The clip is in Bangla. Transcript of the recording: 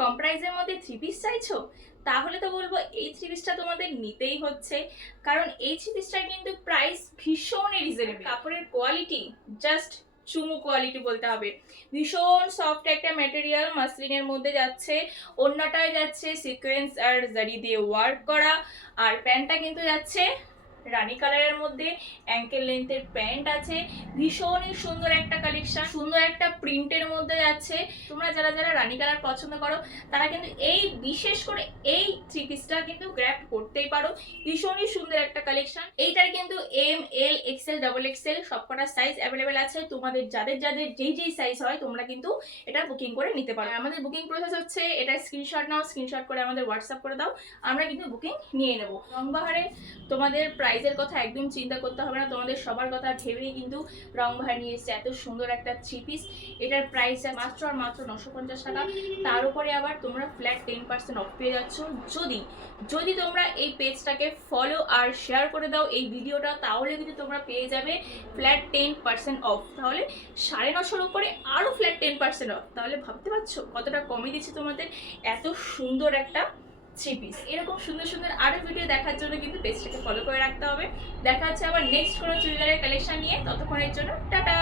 কম প্রাইসের মধ্যে থ্রি পিস চাইছো, তাহলে তো বলবো এই থ্রি পিসটা তোমাদের নিতেই হচ্ছে। কারণ এই থ্রি পিসটার কিন্তু প্রাইস ভীষণ রিজনেবল, কাপড়ের কোয়ালিটি জাস্ট চুমু কোয়ালিটি বলতে হবে। ভীষণ সফট একটা ম্যাটেরিয়াল, মাসলিনের মধ্যে যাচ্ছে, ওড়নাটায় যাচ্ছে সিকোয়েন্স আর জারি দিয়ে ওয়ার্ক করা, আর প্যান্টটা কিন্তু যাচ্ছে রানী কালারের মধ্যে, অ্যাঙ্কেল লেন্থের প্যান্ট আছে। ভীষণই সুন্দর একটা কালেকশন, সুন্দর একটা প্রিন্টের মধ্যে যাচ্ছে। তোমরা যারা যারা রানী কালার পছন্দ করো তারা কিন্তু এই বিশেষ করে এই থ্রি পিসটা কিন্তু গ্র্যাব করতেই পারো। ভীষণই সুন্দর একটা কালেকশন। এইটার কিন্তু এম, এল, এক্সেল, ডাবল এক্সেল সবকটা সাইজ অ্যাভেলেবেল আছে। তোমাদের যাদের যাদের যেই যেই সাইজ হয় তোমরা কিন্তু এটা বুকিং করে নিতে পারো। আমাদের বুকিং প্রসেস হচ্ছে এটা স্ক্রিনশট নাও, স্ক্রিনশট করে আমাদের হোয়াটসঅ্যাপ করে দাও, আমরা কিন্তু বুকিং নিয়ে নেবো। রংবাহারে তোমাদের প্রাইজের কথা একদম চিন্তা করতে হবে না, তোমাদের সবার কথা ভেবেই কিন্তু রংবাহার নিয়ে এসেছে এত সুন্দর একটা থ্রি পিস। এটার প্রাইস মাত্র আর মাত্র 950 টাকা। তার উপরে আবার তোমরা ফ্ল্যাট 10% অফ পেয়ে যাচ্ছ যদি যদি তোমরা এই পেজটাকে ফলো আর শেয়ার করে দাও এই ভিডিওটা, তাহলে কিন্তু তোমরা পেয়ে যাবে ফ্ল্যাট 10% অফ। তাহলে 950 উপরে আরও ফ্ল্যাট 10% অফ। তাহলে ভাবতে পারছো কতটা কমে দিচ্ছি তোমাদের এত সুন্দর একটা থ্রি পিস। এরকম সুন্দর সুন্দর আরো ভিডিও দেখার জন্য কিন্তু পেজটাকে ফলো করে রাখতে হবে। দেখা হচ্ছে আবার নেক্সট কোনো চুড়িদারের কালেকশন নিয়ে, ততক্ষণের জন্য টাটা।